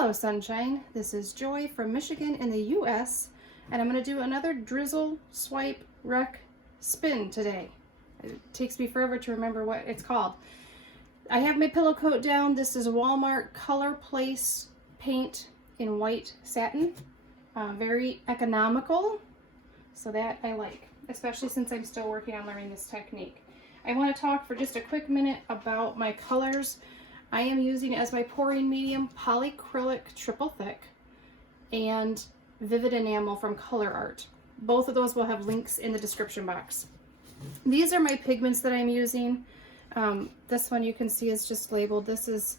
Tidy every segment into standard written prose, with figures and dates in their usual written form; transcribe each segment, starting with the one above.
Hello Sunshine, this is Joy from Michigan in the US, and I'm going to do another drizzle, swipe, wreck, spin today. It takes me forever to remember what it's called. I have my pillow coat down. This is Walmart Color Place paint in white satin. Very economical, so that I like, especially since I'm still working on learning this technique. I want to talk for just a quick minute about my colors. I am using as my pouring medium polyacrylic triple thick and vivid enamel from Color Art. Both of those will have links in the description box. These are my pigments that I'm using. This one you can see is just labeled. This is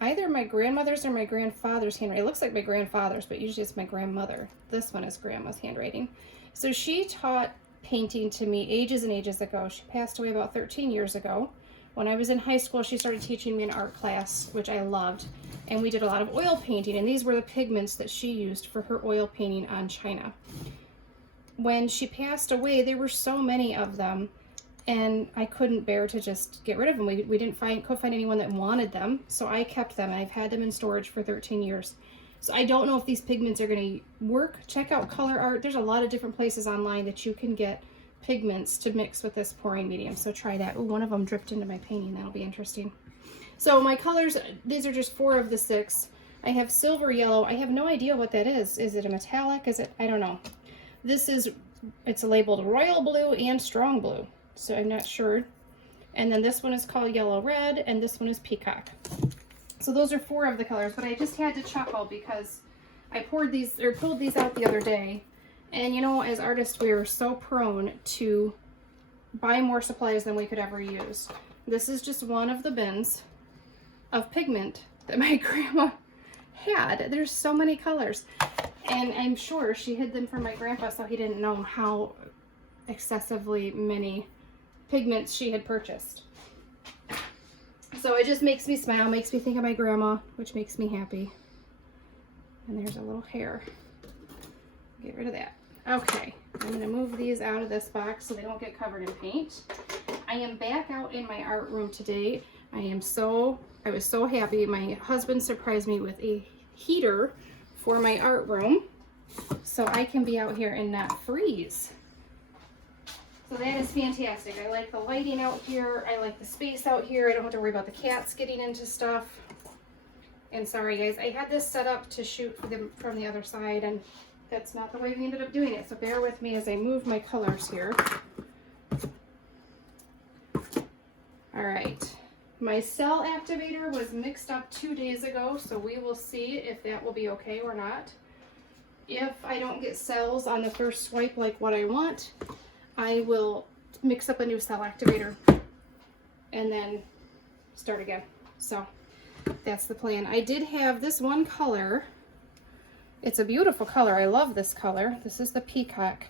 either my grandmother's or my grandfather's handwriting. It looks like my grandfather's, but usually it's my grandmother. This one is grandma's handwriting. So she taught painting to me ages and ages ago. She passed away about 13 years ago. When I was in high school, she started teaching me an art class, which I loved, and we did a lot of oil painting, and these were the pigments that she used for her oil painting on china. When she passed away, there were so many of them, and I couldn't bear to just get rid of them. We couldn't find anyone that wanted them, so I kept them. I've had them in storage for 13 years. So I don't know if these pigments are going to work. Check out Color Art. There's a lot of different places online that you can get pigments to mix with this pouring medium, so try that. Ooh, one of them dripped into my painting. That'll be interesting. So my colors, these are just 4 of the 6. I have silver yellow. I have no idea what that is. Is it a metallic? Is it? I don't know. This is, it's labeled royal blue and strong blue, so I'm not sure. And then this one is called yellow red, and this one is peacock. So those are 4 of the colors, but I just had to chuckle because I pulled these out the other day. And you know, as artists, we are so prone to buy more supplies than we could ever use. This is just one of the bins of pigment that my grandma had. There's so many colors. And I'm sure she hid them from my grandpa so he didn't know how excessively many pigments she had purchased. So it just makes me smile, makes me think of my grandma, which makes me happy. And there's a little hair. Get rid of that. Okay, I'm going to move these out of this box so they don't get covered in paint. I am back out in my art room today. I was so happy. My husband surprised me with a heater for my art room so I can be out here and not freeze. So that is fantastic. I like the lighting out here. I like the space out here. I don't have to worry about the cats getting into stuff. And sorry guys, I had this set up to shoot from the other side, and that's not the way we ended up doing it, so bear with me as I move my colors here. Alright, my cell activator was mixed up 2 days ago, so we will see if that will be okay or not. If I don't get cells on the first swipe like what I want, I will mix up a new cell activator and then start again. So that's the plan. I did have this one color. It's a beautiful color. I love this color. This is the peacock,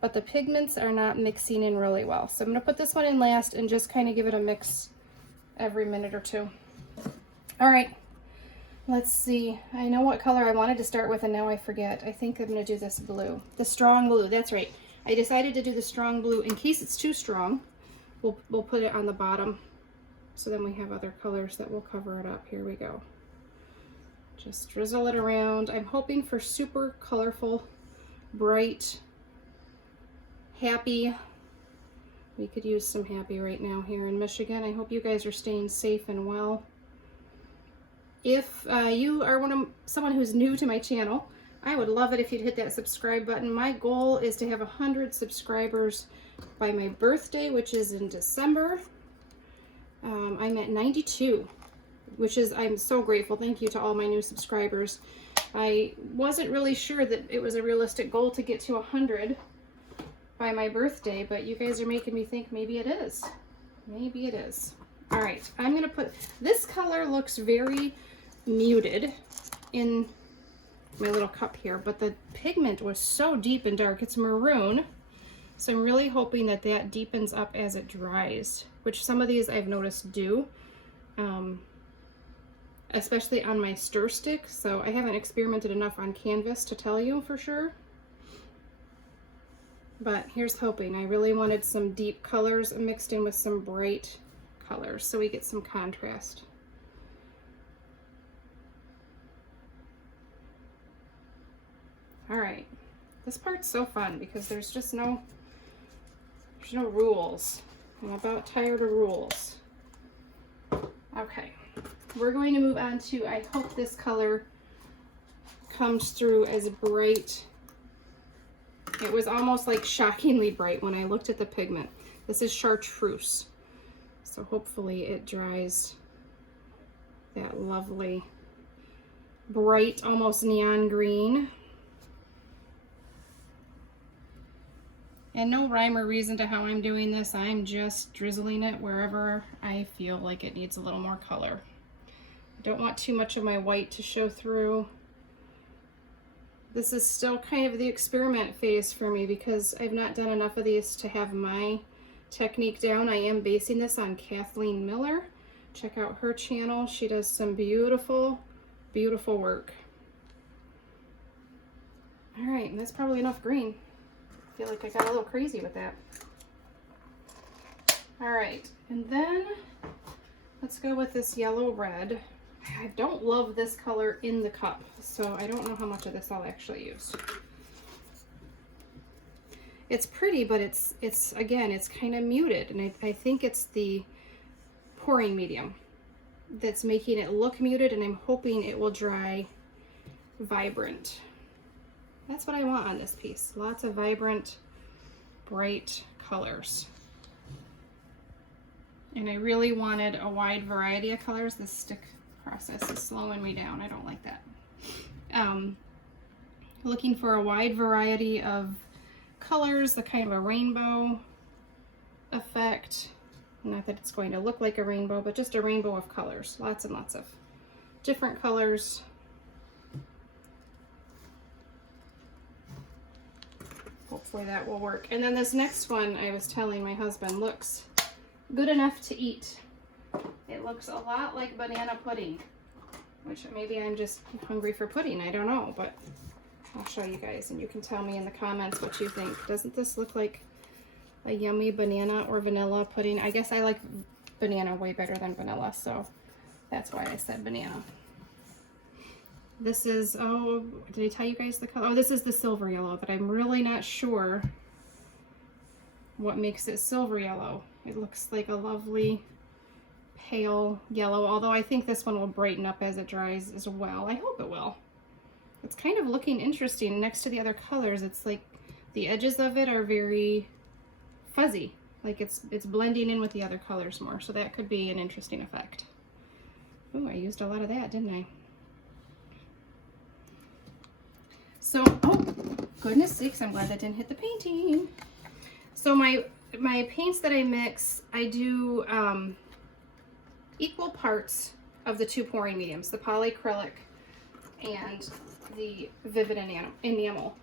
but the pigments are not mixing in really well. So I'm going to put this one in last and just kind of give it a mix every minute or two. All right, let's see. I know what color I wanted to start with and now I forget. I think I'm going to do this blue, the strong blue. That's right. I decided to do the strong blue in case it's too strong. We'll put it on the bottom. So then we have other colors that will cover it up. Here we go. Just drizzle it around. I'm hoping for super colorful, bright, happy. We could use some happy right now here in Michigan. I hope you guys are staying safe and well. If you are someone who's new to my channel, I would love it if you'd hit that subscribe button. My goal is to have 100 subscribers by my birthday, which is in December. I'm at 92. I'm so grateful. Thank you to all my new subscribers. I wasn't really sure that it was a realistic goal to get to 100 by my birthday, but you guys are making me think maybe it is. Maybe it is. All right, I'm gonna put, this color looks very muted in my little cup here, but the pigment was so deep and dark. It's maroon, so I'm really hoping that that deepens up as it dries, which some of these I've noticed do. Especially on my stir stick, so I haven't experimented enough on canvas to tell you for sure. But here's hoping. I really wanted some deep colors mixed in with some bright colors so we get some contrast. All right, this part's so fun because there's just no rules. I'm about tired of rules. Okay, we're going to move on to, I hope this color comes through as bright. It was almost like shockingly bright when I looked at the pigment. This is chartreuse, so hopefully it dries that lovely bright, almost neon green. And no rhyme or reason to how I'm doing this. I'm just drizzling it wherever I feel like it needs a little more color. I don't want too much of my white to show through. This is still kind of the experiment phase for me because I've not done enough of these to have my technique down. I am basing this on Kathleen Miller. Check out her channel. She does some beautiful, beautiful work. All right, and that's probably enough green. I feel like I got a little crazy with that. All right, and then let's go with this yellow red. I don't love this color in the cup, so I don't know how much of this I'll actually use. It's pretty, but it's again, it's kind of muted, and I think it's the pouring medium that's making it look muted, and I'm hoping it will dry vibrant. That's what I want on this piece. Lots of vibrant, bright colors. And I really wanted a wide variety of colors. This stick process is slowing me down. I don't like that. Looking for a wide variety of colors, the kind of a rainbow effect. Not that it's going to look like a rainbow, but just a rainbow of colors. Lots and lots of different colors. Hopefully that will work. And then this next one, I was telling my husband, looks good enough to eat. It looks a lot like banana pudding, which maybe I'm just hungry for pudding. I don't know, but I'll show you guys and you can tell me in the comments what you think. Doesn't this look like a yummy banana or vanilla pudding? I guess I like banana way better than vanilla, so that's why I said banana. This is, oh, did I tell you guys the color? Oh, this is the silver yellow, but I'm really not sure what makes it silver yellow. It looks like a lovely pale yellow, although I think this one will brighten up as it dries as well. I hope it will. It's kind of looking interesting next to the other colors. It's like the edges of it are very fuzzy, like it's blending in with the other colors more, so that could be an interesting effect. Oh, I used a lot of that, didn't I? So, oh, goodness sakes, I'm glad that didn't hit the painting. So my paints that I mix, I do equal parts of the two pouring mediums, the polyacrylic and the vivid enamel.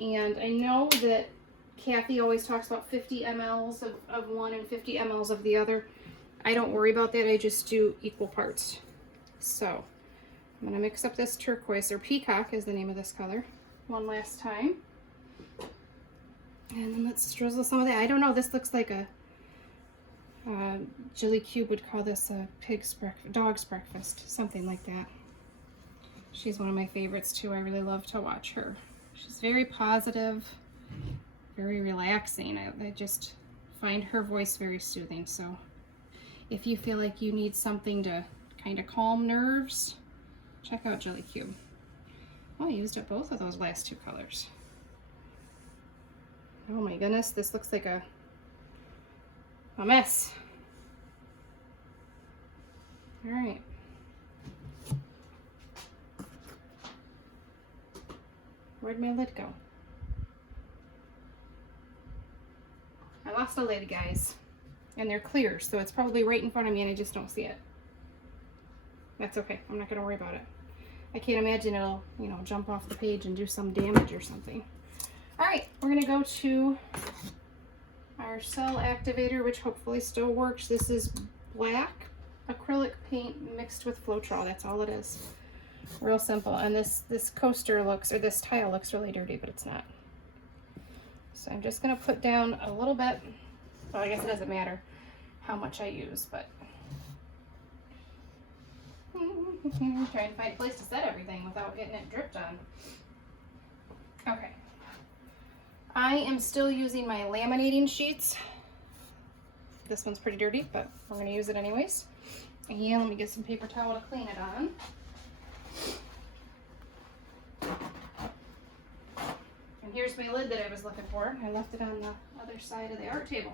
And I know that Kathy always talks about 50 mLs of one and 50 mLs of the other. I don't worry about that, I just do equal parts. So I'm gonna mix up this turquoise, or peacock is the name of this color, one last time. And then let's drizzle some of that. I don't know, this looks like a Jilly Cube would call this a dog's breakfast, something like that. She's one of my favorites too. I really love to watch her. She's very positive, very relaxing. I just find her voice very soothing. So if you feel like you need something to kind of calm nerves, check out Jilly Cube. Oh, I used up both of those last two colors. Oh my goodness, this looks like a mess. All right. Where'd my lid go? I lost a lid, guys. And they're clear, so it's probably right in front of me and I just don't see it. That's okay, I'm not gonna worry about it. I can't imagine it'll, you know, jump off the page and do some damage or something. All right, we're gonna go to our cell activator, which hopefully still works. This is black acrylic paint mixed with Floetrol. That's all it is. Real simple. And this coaster looks, or this tile looks really dirty, but it's not. So I'm just gonna put down a little bit. Well, I guess it doesn't matter how much I use, but I'm trying to find a place to set everything without getting it dripped on. Okay. I am still using my laminating sheets. This one's pretty dirty, but we're going to use it anyways. And let me get some paper towel to clean it on. And here's my lid that I was looking for. I left it on the other side of the art table.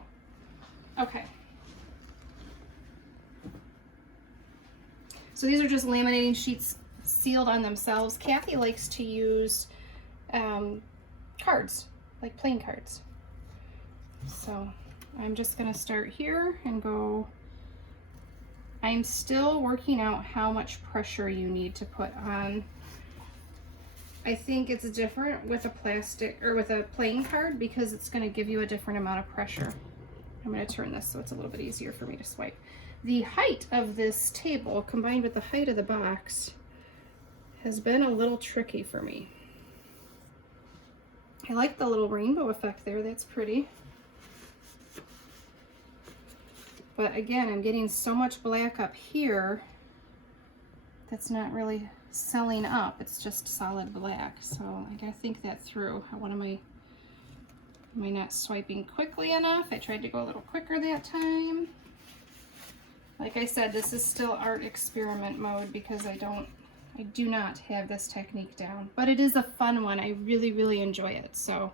Okay. So these are just laminating sheets sealed on themselves. Kathy likes to use cards, like playing cards. So I'm just gonna start here and go. I'm still working out how much pressure you need to put on. I think it's different with a plastic or with a playing card because it's gonna give you a different amount of pressure. I'm gonna turn this so it's a little bit easier for me to swipe. The height of this table combined with the height of the box has been a little tricky for me. I like the little rainbow effect there, that's pretty. But again, I'm getting so much black up here that's not really selling up. It's just solid black. So I gotta think that through. Am I not swiping quickly enough? I tried to go a little quicker that time. Like I said, this is still art experiment mode because I do not have this technique down, but it is a fun one. I really, really enjoy it. So,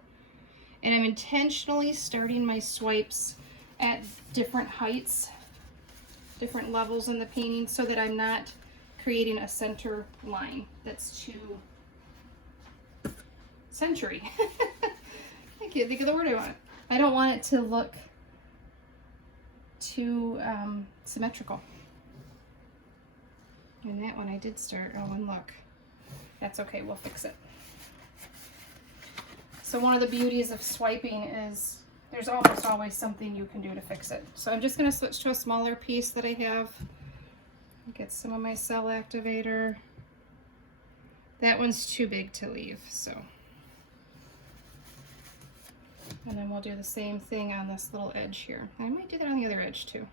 and I'm intentionally starting my swipes at different heights, different levels in the painting so that I'm not creating a center line that's too century. I can't think of the word I want. I don't want it to look too symmetrical. And that one I did start. Oh, and look, that's okay, we'll fix it. So one of the beauties of swiping is there's almost always something you can do to fix it. So I'm just going to switch to a smaller piece that I have. Get some of my cell activator. That one's too big to leave, so. And then we'll do the same thing on this little edge here. I might do that on the other edge too.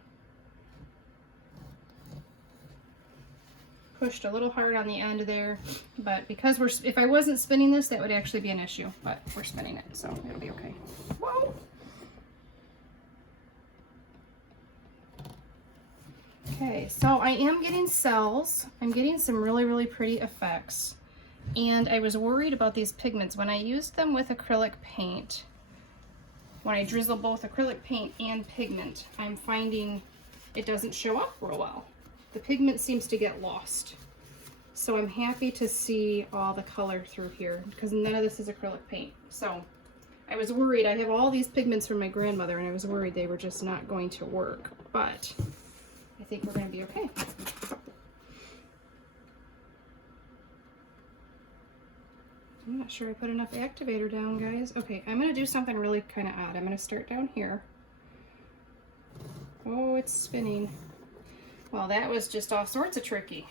Pushed a little hard on the end there, but because if I wasn't spinning this, that would actually be an issue, but we're spinning it, so it'll be okay. Whoa! Okay, so I am getting cells. I'm getting some really, really pretty effects. And I was worried about these pigments. When I used them with acrylic paint, when I drizzle both acrylic paint and pigment, I'm finding it doesn't show up real well. The pigment seems to get lost. So I'm happy to see all the color through here because none of this is acrylic paint. So I was worried. I have all these pigments from my grandmother and I was worried they were just not going to work, but I think we're going to be okay. I'm not sure I put enough activator down, guys. Okay, I'm going to do something really kind of odd. I'm going to start down here. Oh, it's spinning. Well, that was just all sorts of tricky.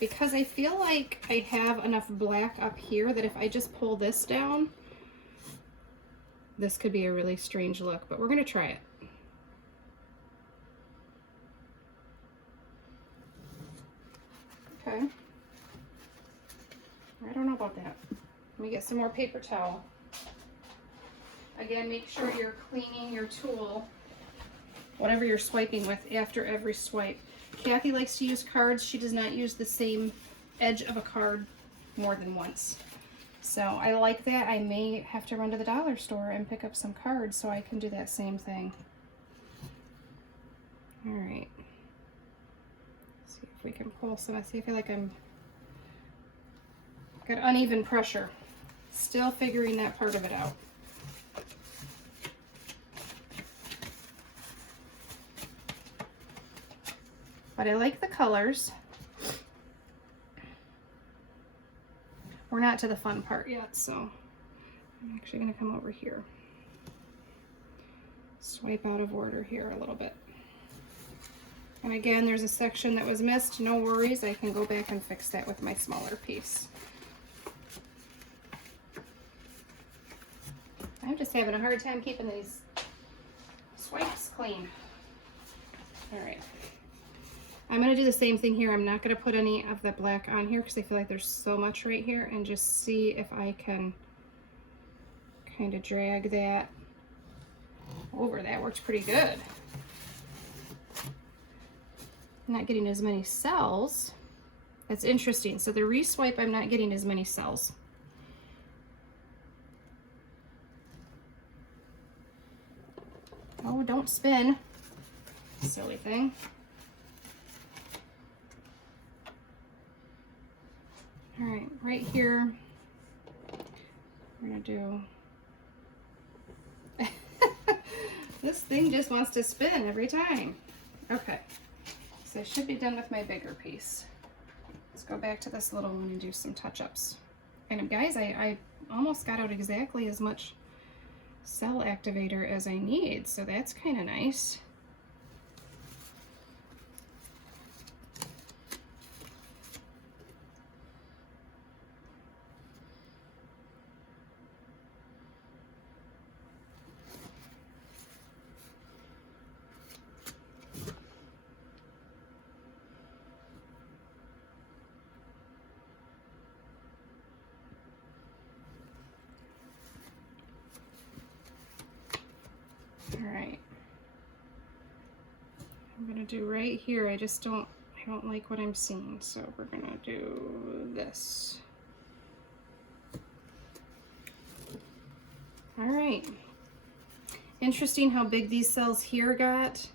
Because I feel like I have enough black up here that if I just pull this down, this could be a really strange look, but we're going to try it. Okay. I don't know about that. Let me get some more paper towel. Again, make sure you're cleaning your tool, whatever you're swiping with, after every swipe. Kathy likes to use cards. She does not use the same edge of a card more than once. So I like that. I may have to run to the dollar store and pick up some cards so I can do that same thing. All right. See if we can pull some. I feel like I'm got uneven pressure. Still figuring that part of it out. But I like the colors. We're not to the fun part yet, so I'm actually going to come over here. Swipe out of order here a little bit. And again, there's a section that was missed. No worries, I can go back and fix that with my smaller piece. I'm just having a hard time keeping these swipes clean. All right. I'm going to do the same thing here. I'm not going to put any of the black on here because I feel like there's so much right here, and just see if I can kind of drag that over. That works pretty good. I'm not getting as many cells. That's interesting. So the reswipe, I'm not getting as many cells. Oh, don't spin. Silly thing. All right, right here, we're gonna do, this thing just wants to spin every time. Okay, so I should be done with my bigger piece. Let's go back to this little one and do some touch-ups. And guys, I almost got out exactly as much cell activator as I need, so that's kind of nice. All right, I'm gonna do right here. I don't like what I'm seeing, so we're gonna do this. All right, interesting how big these cells here got,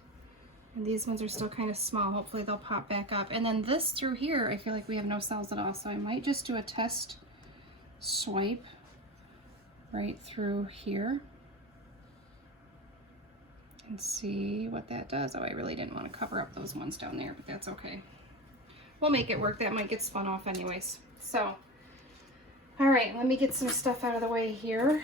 and these ones are still kind of small. Hopefully they'll pop back up. And then this through here, I feel like we have no cells at all, so I might just do a test swipe right through here and see what that does. Oh, I really didn't want to cover up those ones down there, but that's okay. We'll make it work. That might get spun off anyways. So, all right, let me get some stuff out of the way here.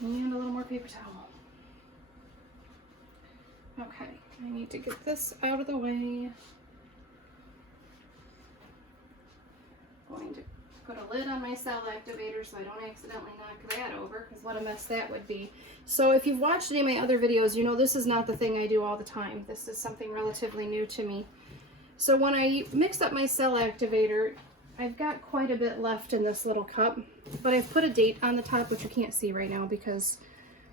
And a little more paper towel. Okay, I need to get this out of the way. Going to put a lid on my cell activator so I don't accidentally knock that over, because what a mess that would be. So if you've watched any of my other videos, you know this is not the thing I do all the time. This is something relatively new to me. So when I mix up my cell activator, I've got quite a bit left in this little cup, but I've put a date on the top, which you can't see right now because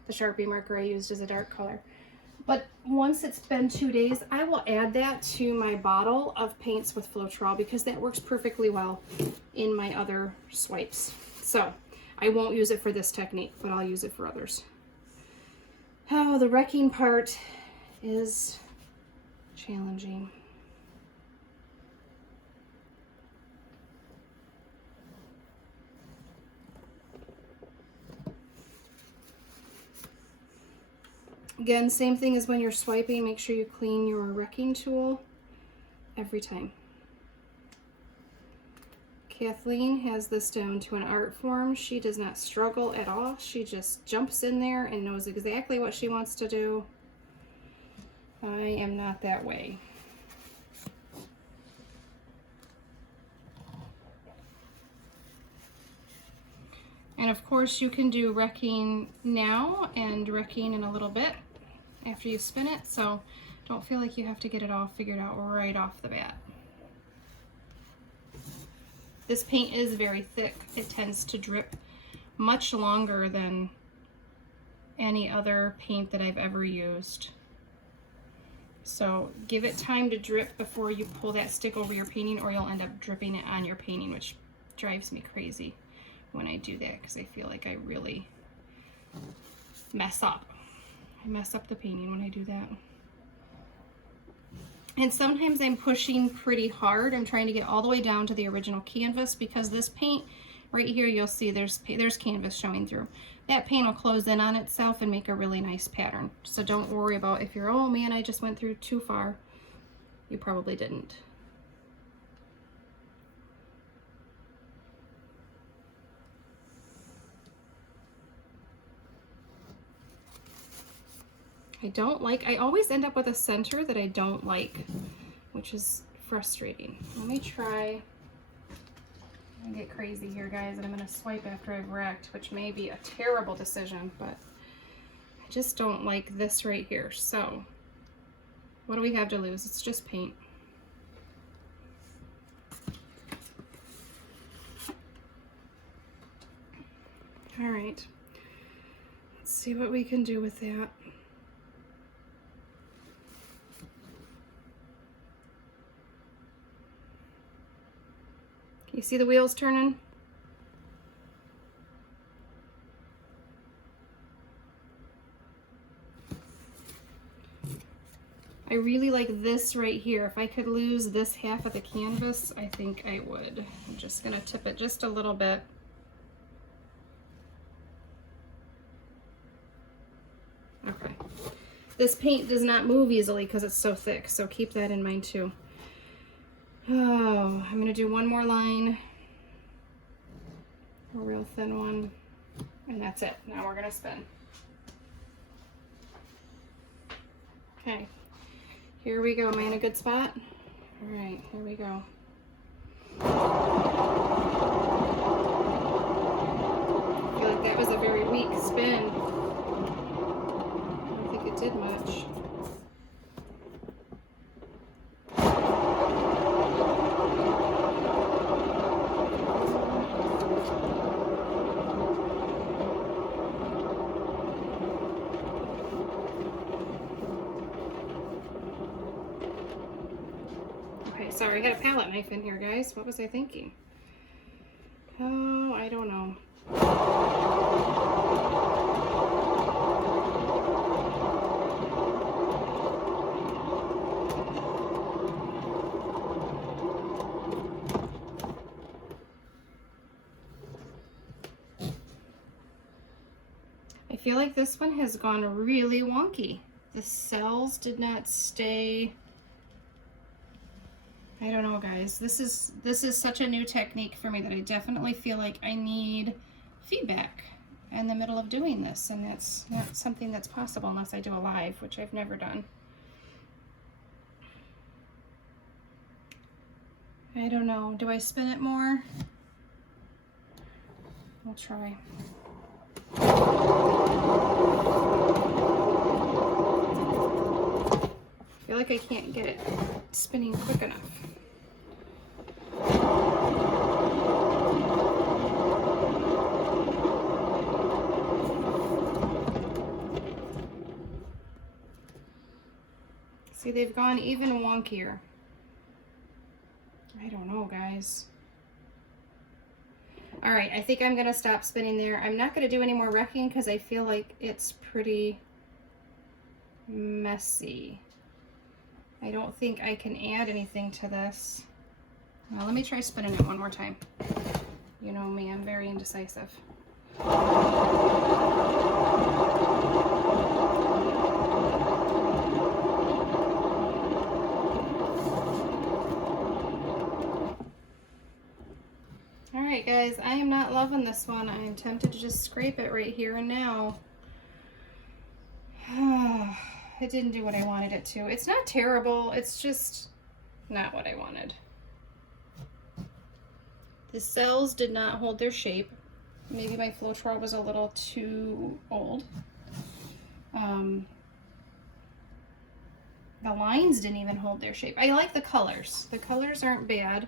the Sharpie marker I used is a dark color. But once it's been 2 days, I will add that to my bottle of paints with Floetrol, because that works perfectly well in my other swipes. So I won't use it for this technique, but I'll use it for others. Oh, the wrecking part is challenging. Again, same thing as when you're swiping, make sure you clean your wrecking tool every time. Kathleen has this down to an art form. She does not struggle at all. She just jumps in there and knows exactly what she wants to do. I am not that way. And of course you can do wrecking now and wrecking in a little bit after you spin it, so don't feel like you have to get it all figured out right off the bat. This paint is very thick. It tends to drip much longer than any other paint that I've ever used. So give it time to drip before you pull that stick over your painting, or you'll end up dripping it on your painting, which drives me crazy when I do that, because I feel like I really mess up. I mess up the painting when I do that. And sometimes I'm pushing pretty hard. I'm trying to get all the way down to the original canvas, because this paint right here, you'll see there's canvas showing through. That paint will close in on itself and make a really nice pattern. So don't worry about if you're, oh man, I just went through too far. You probably didn't. I always end up with a center that I don't like, which which is frustrating. Let me try. I'm gonna get crazy here, guys, and I'm gonna swipe after I've wrecked, which may be a terrible decision, but I just don't like this right here. So what do we have to lose? It's just paint. All right, let's see what we can do with that. You see the wheels turning? I really like this right here. If I could lose this half of the canvas, I think I would. I'm just gonna tip it just a little bit. Okay. This paint does not move easily because it's so thick, so keep that in mind too. Oh, I'm gonna do one more line, a real thin one, and that's it. Now we're gonna spin. Okay, here we go. Am I in a good spot? All right, here we go. I feel like that was a very weak spin. I don't think it did much. Sorry, I had a palette knife in here, guys. What was I thinking? Oh, I don't know. I feel like this one has gone really wonky. The cells did not stay. I don't know, guys. This is such a new technique for me that I definitely feel like I need feedback in the middle of doing this, and that's not something that's possible unless I do a live, which I've never done. I don't know. Do I spin it more? We'll try. I feel like I can't get it spinning quick enough. See, they've gone even wonkier. I don't know, guys. All right, I think I'm gonna stop spinning there. I'm not gonna do any more wrecking because I feel like it's pretty messy. I don't think I can add anything to this. Now let me try spinning it one more time. You know me, I'm very indecisive. Alright guys, I am not loving this one. I am tempted to just scrape it right here and now. It didn't do what I wanted it to. It's not terrible, it's just not what I wanted. The cells did not hold their shape. Maybe my Floetrol was a little too old. The lines didn't even hold their shape. I like the colors. The colors aren't bad.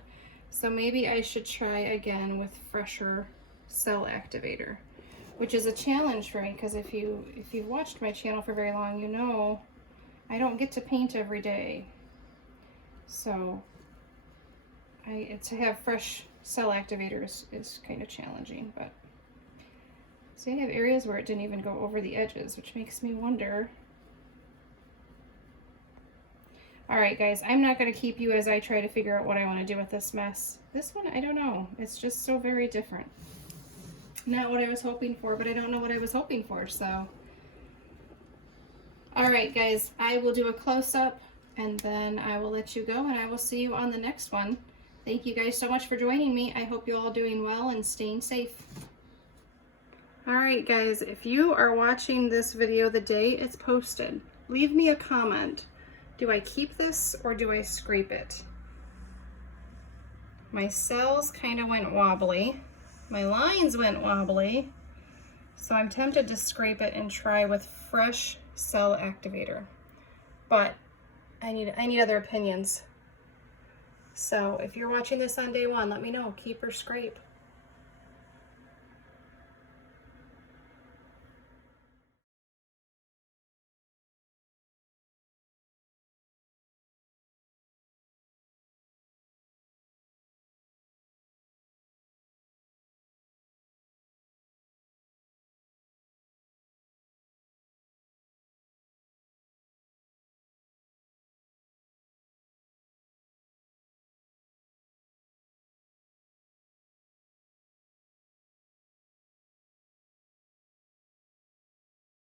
So maybe I should try again with fresher cell activator, which is a challenge for me because if you've watched my channel for very long, you know I don't get to paint every day. So to have fresh cell activators is kind of challenging, but see, I have areas where it didn't even go over the edges, which makes me wonder. All right, guys, I'm not going to keep you as I try to figure out what I want to do with this mess. This one, I don't know. It's just so very different. Not what I was hoping for, but I don't know what I was hoping for, so. All right, guys, I will do a close-up, and then I will let you go, and I will see you on the next one. Thank you guys so much for joining me. I hope you're all doing well and staying safe. All right, guys, if you are watching this video the day it's posted, leave me a comment. Do I keep this or do I scrape it? My cells kind of went wobbly. My lines went wobbly. So I'm tempted to scrape it and try with fresh cell activator. But I need other opinions. So if you're watching this on day one, let me know, keep or scrape.